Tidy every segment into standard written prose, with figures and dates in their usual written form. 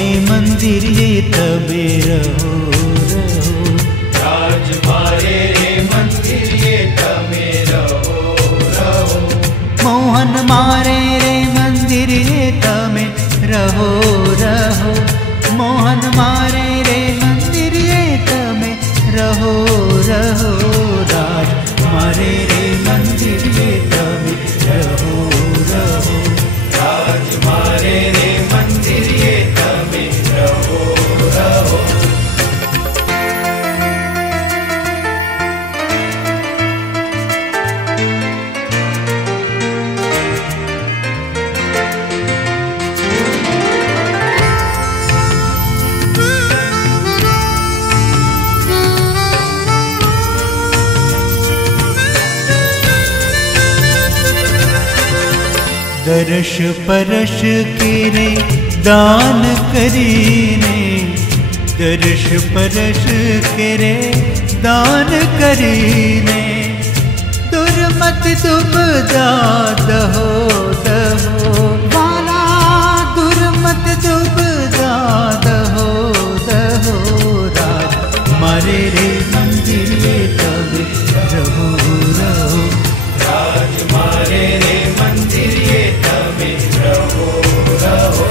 रे मंदिर ये तबे रहो रहो। राज मारे रे मंदिर ये तबे रहो रहो। मोहन मारे रे मंदिर ये तमे रहो रहो। मोहन मारे रे मंदिर ये तमे रहो रहो। राज मारे रे मंदिर ये तमे रहो रहो। राज मारे रे मंदिर ये तबे रहो रहो। दर्श परश केरे दान करीने। दर्श परश केरे दान करीने। दुर्मत दुबदा दहो दहो वाला। दुर्मत दुबदा दहो दहो। राज मारे रे मंदिर ये तबे रहो रहो। राज मारे रे मंदिर ये तबे रहो रहो।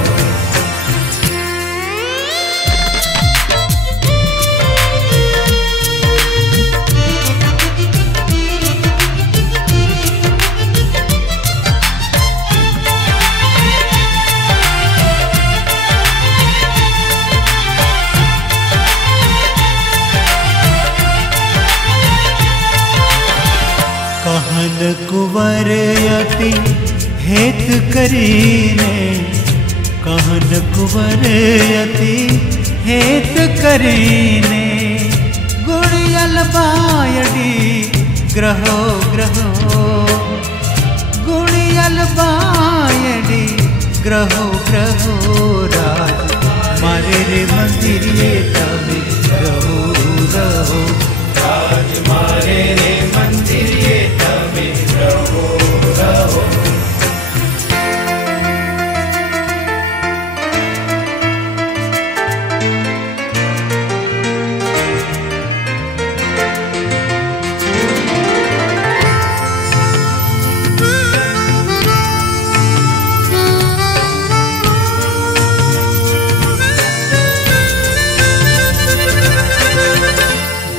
कहन कुंवर अति हेत करीने। कहन कुंवर अति हेत करीने। गुणियल बायडी ग्रहो ग्रहो। गुणियल बायडी ग्रहो ग्रहो। राज मारे रे मंदिर ये तबे रहो रहो। राज मारे रे मंदिर ये तबे रहो रहो।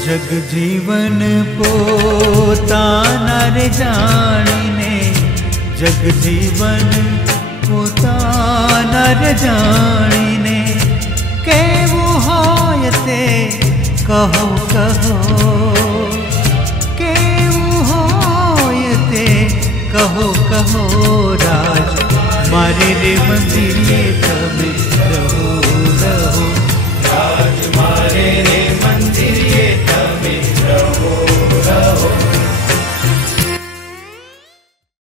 जग जीवन पोताना रे जाणीने। जग जीवन पोताना रे जाणीने। केवुं होय ते कहो कहो। केवुं होय ते कहो कहो। राज मारे रे मंदिर ये